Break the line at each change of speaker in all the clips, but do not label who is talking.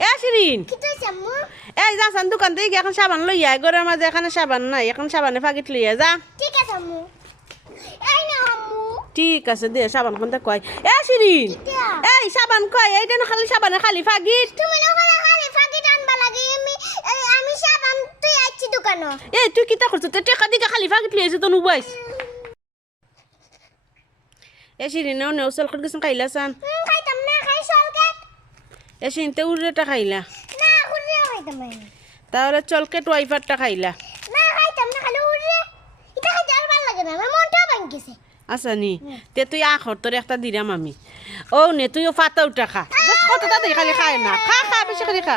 এ শিরিন। এই যা সান দোকান থেকে এখন সাবান লইয়া গরের মাঝে এখানে সাবান নাই এখন সাবানে ফাঁকিট লইয়া যা।
ঠিক আছে আম্মু।
ঠিক দে সাবান কোনটা কয়। এ শিরিন? এই সাবান কয় এইটা খালি সাবানে খালি ফাঁকিট
তুমি না ওখানে খালি টানবা লাগে আমি আমি সাবান তুই আইছি দোকানো
এই তুই কিতা করছিস তুই টেকা দিকে খালি ফাঁকিট লইয়াছিস তো নুবাইস এ শিরিন নেও নেও সলকট গেছেন খাইলা সান
হুম, খাইতাম না খাই সলকেট
এ শিরিন তে উড়েটা খাইলা। তাহলে চলকেট ওয়াইফারটা খাইলা। আচ্ছা নি তে তুই আখর তোর একটা দিরাম আমি। ও নে তুইও ফাতা উঠা খা। জাস্ট কত তাড়াতাড়ি খালি খায় না। খা খা বেশি করে খা।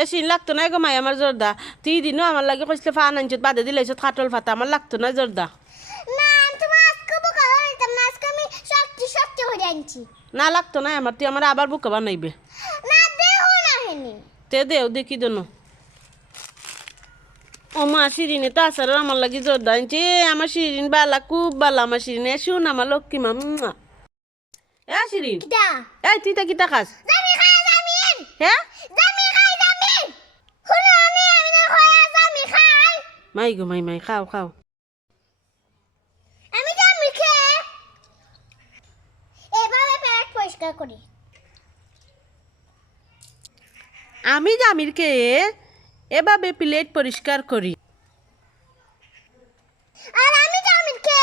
এ সিন লাগতো না গো মাই আমার জর্দা তুই দিনও আমার লাগে কইসলে ফান আনছত বাদে দিলাইছ খাটল ফাতা আমার লাগতো না জর্দা
আনছি
না লাগতো না আমার তুই আমার আবার বুকে বানাইবে।
না দেখো না হেনি।
তে দেও দেখি দেন। ও মা শিরিনে তো আসার আমার লাগি জর্দা আনছে আমার শিরিন বালা খুব বালা আমার শিরিনে। শুন আমার লক্ষ্মী মা মুয়া। এ শিরিন এই তুই তা কিতা খাস?
জামি খাই জামিন।
হ্যাঁ
জামি খাই জামিন। শুনো আমি আমি না খাই জামি খাই।
মাই গো মাই মাই খাও খাও
আমি জামি খাই এভাবে পেট পরিষ্কার করি।
আমি জামিরকে এভাবে প্লেট পরিষ্কার করি।
আর আমি জামিন কে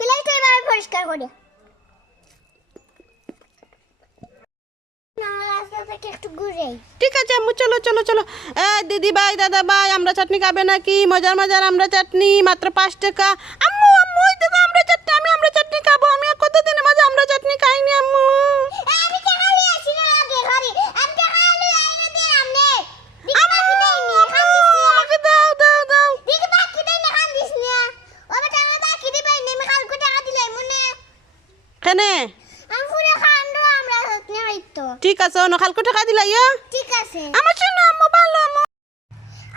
প্লেট এভাবে পরিষ্কার করি।
ঠিক আছে আম্মু চলো চলো চলো। দিদি ভাই দাদা ভাই আমরা চাটনি খাবে নাকি? মজার মজার আমরা চাটনি মাত্র পাঁচ টাকা আম্মু আম্মু ওই দেখো আমরা চাটনি আমি আমরা চাটনি খাব আমি আর কতদিনের মাঝে আমরা চাটনি খাইনি আম্মু
আমি টাকা নিয়ে আসি না আগে ঘরে আমি টাকা নিয়ে আইলে দিয়ে আমনে
আম্মু আম্মু আমাকে দাও দাও দাও
দিকে বাকি দেই না খান দিস না ওবে টাকা বাকি দিবে না আমি কালকে টাকা দিলাই মনে
কেনে ঠিক আছে অন্য কালকে টাকা দিলা ইয়া?
ঠিক আছে।
আমার শোনো আম্মু ভালো আম্মু।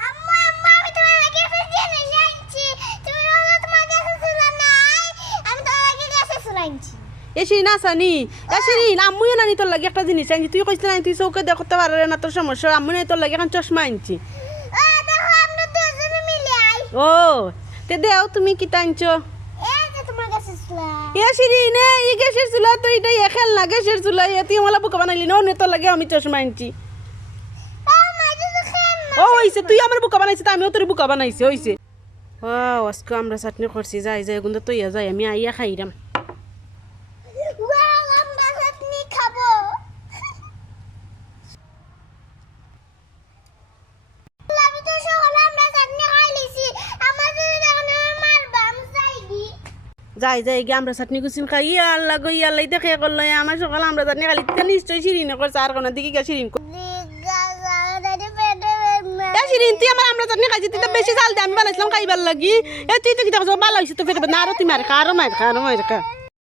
আম্মা আম্মা আমি তোমার লাগে একটা জিনিস আনছি। তুমি বলো তোমার কাছে ছিল নাই? আমি তোমার লাগে কাছে ছিল আনছি।
এসি না সানি। এসি আম্মুও নানি তোর লাগে একটা জিনিস আনছি। তুই কইছিস না তুই চৌকে দেখতে পারে না তোর সমস্যা আম্মু নাই তোর লাগে এখন চশমা আনছি।
ও
তে দেও তুমি কি টানছো এ নে ই গ্যাসের চুলা তো এটা এ খেল না গ্যাসের চুলা ইয়ে তুই আমার বুকা বানাইলি না তোর লাগে আমি চশমা আনছি?
ও
হইছে তুই আমার বুকা বানাইছিস আমিও তোর বুকা বানাইছি হইছে ও আজকে আমরা চাটনি করছি যাই যাই গুন্দা তৈয়া যাই, আমি আইয়া খাইরাম
ওয়াও আমরা চাটনি খাব আমি তো সকালে আমরা চাটনি খাই লিছি আমার যদি দেখুন মারবা আমি চাই দি
যাই যাই, গিয়ে আমরা চাটনি কুচিন খাই। ইয়া আল্লাহ গো, ইয়া আল্লাহ, দেখে করল আমার সকাল আমরা চাটনি খালি নিশ্চয়ই সিরিন করছে, আর কোনো দিকে গিয়ে সিরিন শিরিন, তুই আমার আমরা চাটনি খাইছি, তুই তো বেশি চাল দিয়ে আমি বানাইছিলাম খাইবার লাগি। এ, তুই তো কি দেখছ, ভালো হয়েছে তো ফের না, আরও তুই মার খা, আরও মার খা, আরও মার খা।